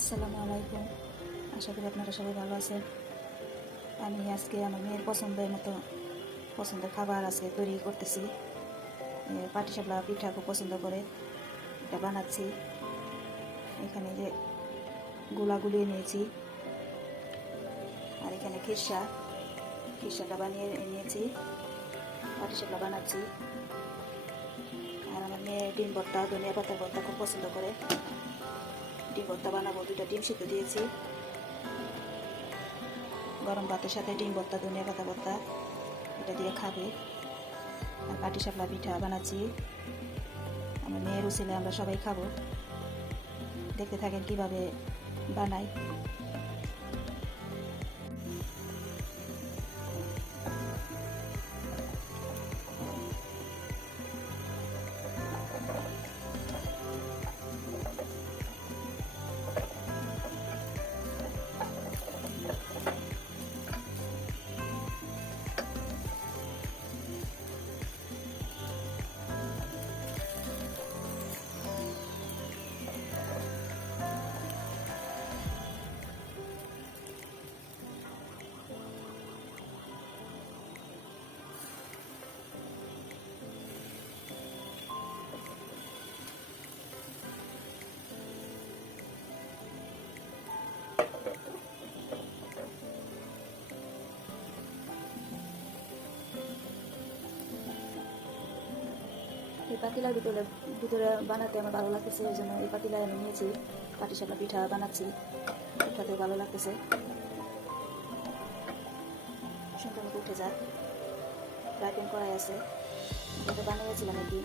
আসসালামু আলাইকুম। আশা করি আপনারা সবাই ভালো আছেন। আমি আজকে আমার মেয়ের পছন্দের খাবার আজকে তৈরি করতেছি। পাটিসাপলা পিঠা খুব পছন্দ করে, এটা বানাচ্ছি। এখানে যে গুলা গুলিয়ে নিয়েছি, আর এখানে খিরসাটা বানিয়ে নিয়েছি, পাটিসাপলা বানাচ্ছি। আর আমার মেয়ে ডিম ভর্তা, ধনিয়া পাতার ভর্তা খুব পছন্দ করে। ডিম ভর্তা বানাবো, 2টা ডিম সিদ্ধ দিয়েছি। গরম ভাতের সাথে ডিম ভর্তা, ধনিয়া পাতা ভর্তা এটা দিয়ে খাবে। আর পাটিসাপলা পিঠা বানাচ্ছি, আমার মেয়েরও ছেলে আমরা সবাই খাবো। দেখতে থাকেন কিভাবে বানাই। এই পাতিলার ভিতরে বানাতে আমার ভালো লাগতেছে, ওই জন্য এই পাতিলায় আমি নিয়েছি। পাটিসাপলা পিঠা বানাচ্ছি, পিঠাতে ভালো লাগতেছে, সুন্দর মতো উঠে যায়। ফ্রাই প্যান করাই আছে, এটা বানিয়েছিলাম একদিন,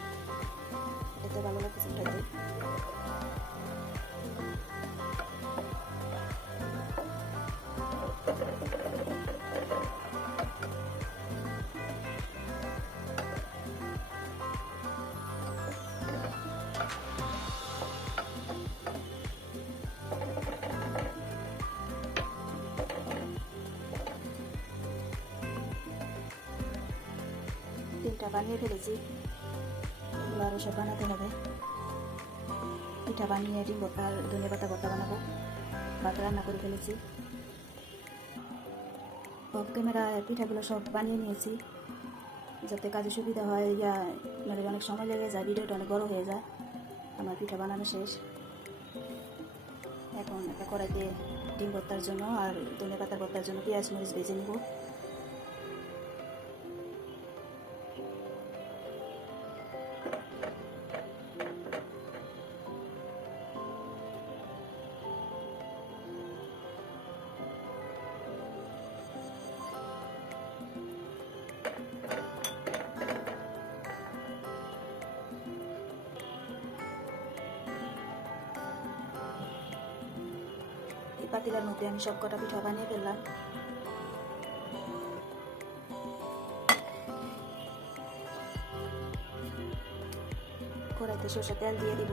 এতে ভালো লাগতেছে উঠাতে। তিনটা বানিয়ে ফেলেছি, এগুলো আরও সব বানাতে হবে। পিঠা বানিয়ে ডিম ভর্তা আর ধনিয়া পাতা ভর্তা বানাবো। ভাত রান্না করে ফেলেছি, অফ ক্যামেরায় পিঠাগুলো সব বানিয়ে নিয়েছি, যাতে কাজে সুবিধা হয়। মানে অনেক সময় লেগে যায়, ভিডিওটা অনেক বড় হয়ে যায়। আমার পিঠা বানানো শেষ। এখন একটা কড়াইতে ডিম ভর্তার জন্য আর ধনিয়া পাতার ভর্তার জন্য পেঁয়াজ মরিচ ভেজে নিব। এই পাতিলার মধ্যে আমি সব কটা পিঠা বানিয়ে ফেললাম। কড়াইতে সরষের তেল দিয়ে দিব।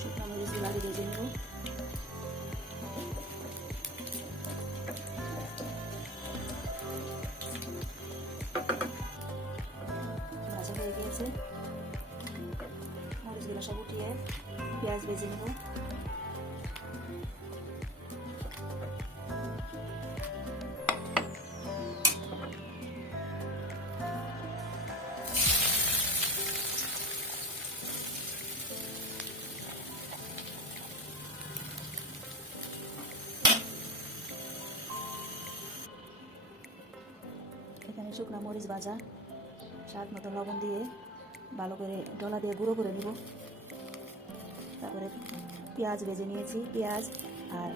শুকনো মরিচগুলো আগে ভেজে নেব। ভাজা হয়ে গিয়েছে, মরিচগুলো সব উঠিয়ে পেঁয়াজ ভেজে নেব। এখানে শুকনো মরিচ ভাজা, স্বাদ মতো লবণ দিয়ে ভালো করে ডলা দিয়ে গুঁড়ো করে নেব। তারপরে পেঁয়াজ ভেজে নিয়েছি, পেঁয়াজ আর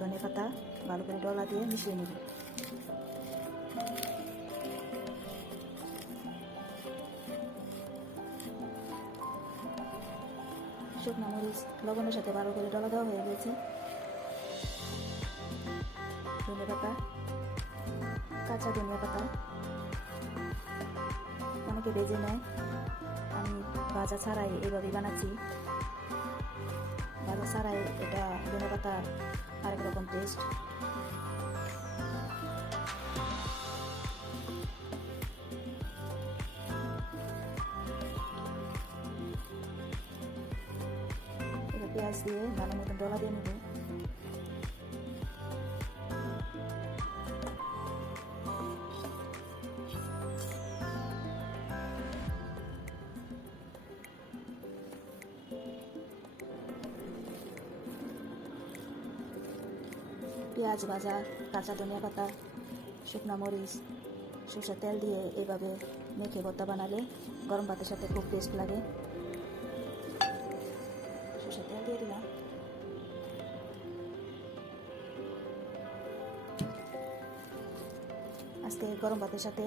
ধনে পাতা ভালো করে ডলা দিয়ে মিশিয়ে নেব। শুকনো মরিচ লবণের সাথে ভালো করে ডলা দেওয়া হয়ে গেছে। ধনে পাতা, কাঁচা ধনিয়া পাতা অনেকে ভেজে নেয়, আমি ভাজা ছাড়াই এইভাবেই বানাচ্ছি। ভাজা ছাড়াই এটা ধনে পাতা আরেক রকম টেস্ট। পেঁয়াজ দিয়ে ভালো মতন ডলা দিয়ে নেব। পেঁয়াজ ভাজা, কাঁচা ধনিয়া পাতা, শুকনো মরিচ, সরষের তেল দিয়ে এভাবে মেখে ভর্তা বানালে গরম ভাতের সাথে খুব টেস্ট লাগে। সরষের তেল দিয়ে দিলাম। আজকে গরম ভাতের সাথে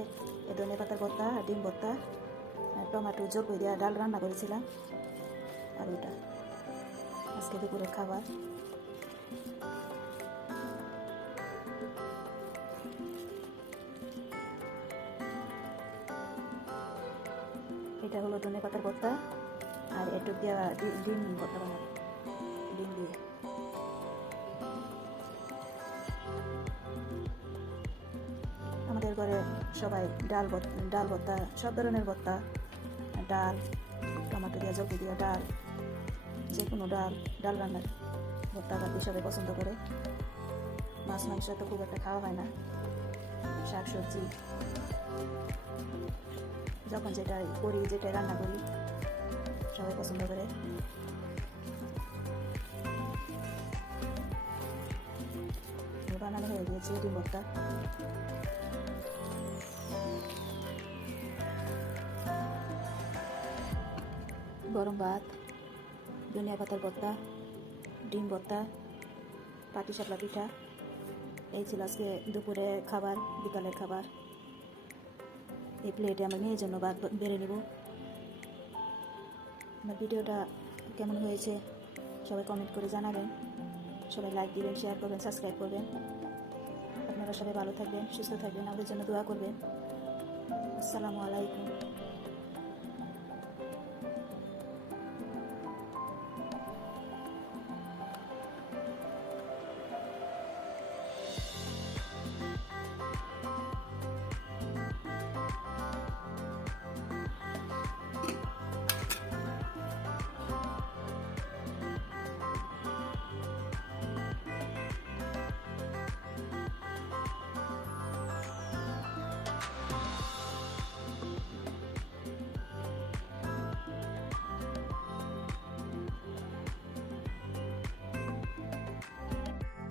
ধনিয়া পাতার ভর্তা, ডিম ভর্তা, টমেটো জল দিয়ে ডাল রান্না করেছিলাম, আর ওটা আজকে দুপুরের খাবার। এটা হলো ধনে পাতার ভর্তা, আর একটু দেওয়া ডিম ভর্তা বানাবো, ডিম দিয়ে। আমাদের ঘরে সবাই ডাল ভর্তা, সব ধরনের ভর্তা, ডাল, টমেটো দিয়ে জলদি দিয়ে ডাল, যে কোনো ডাল রান্নার ভর্তা বাকি সবাই পছন্দ করে। মাছ মাংস তো খুব একটা খাওয়া হয় না, শাক সবজি যখন যেটা করি, যেটা রান্না করি সবাই পছন্দ করে। বানানো হয়ে গিয়েছে ডিম ভর্তা। গরম ভাত, ধনিয়া পাতার ভর্তা, ডিম ভর্তা, পাটিসাপলা পিঠা, এই ছিল আজকে দুপুরে খাবার, বিকালের খাবার। এই প্লেটে আমার মেয়ের জন্য ভাত বেড়ে নেব। আমার ভিডিওটা কেমন হয়েছে সবাই কমেন্ট করে জানাবেন, সবাই লাইক দিবেন, শেয়ার করবেন, সাবস্ক্রাইব করবেন। আপনারা সবাই ভালো থাকবেন, সুস্থ থাকবেন, আমাদের জন্য দোয়া করবেন। আসসালামু আলাইকুম।